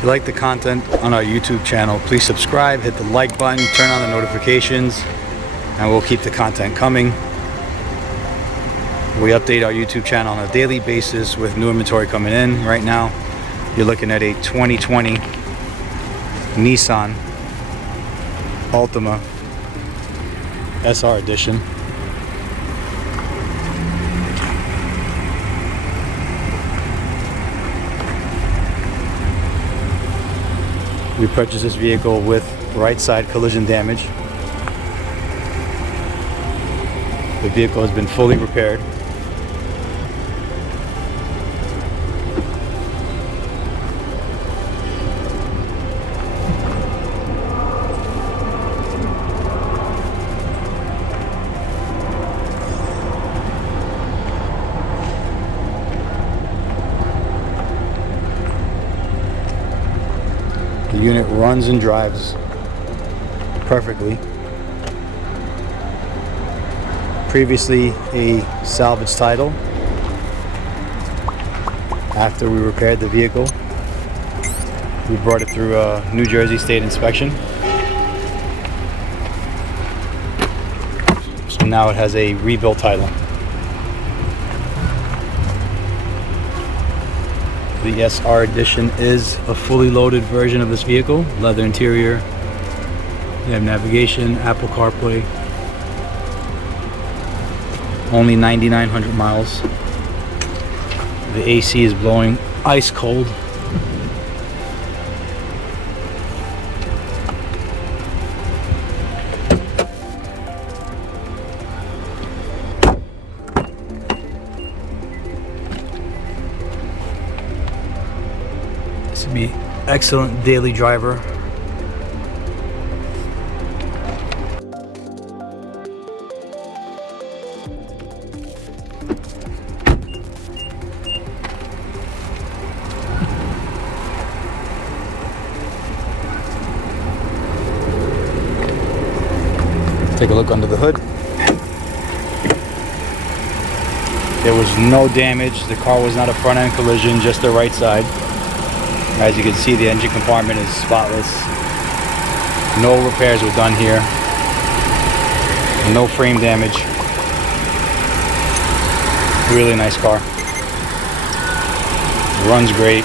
If you like the content on our YouTube channel, please subscribe, hit the like button, turn on the notifications, and we'll keep the content coming. We update our YouTube channel on a daily basis with new inventory coming in. Right now, you're looking at a 2020 Nissan Altima SR edition. We purchased this vehicle with right side collision damage. The vehicle has been fully repaired. The unit runs and drives perfectly. Previously a salvage title. After we repaired the vehicle, we brought it through a New Jersey state inspection. So now it has a rebuilt title. The SR edition is a fully loaded version of this vehicle. Leather interior. You have navigation, Apple CarPlay. Only 9,900 miles. The AC is blowing ice cold. This would be excellent daily driver. Take a look under the hood. There was no damage. The car was not a front end collision, just the right side. As you can see, the engine compartment is spotless. No repairs were done here. No frame damage. Really nice car. Runs great.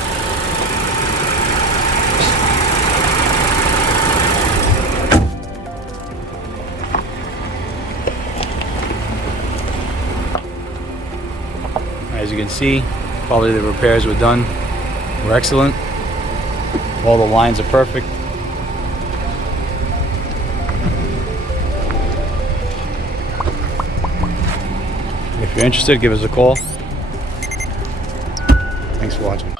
As you can see, probably the repairs were done. Were excellent. All the lines are perfect. If you're interested, give us a call. Thanks for watching.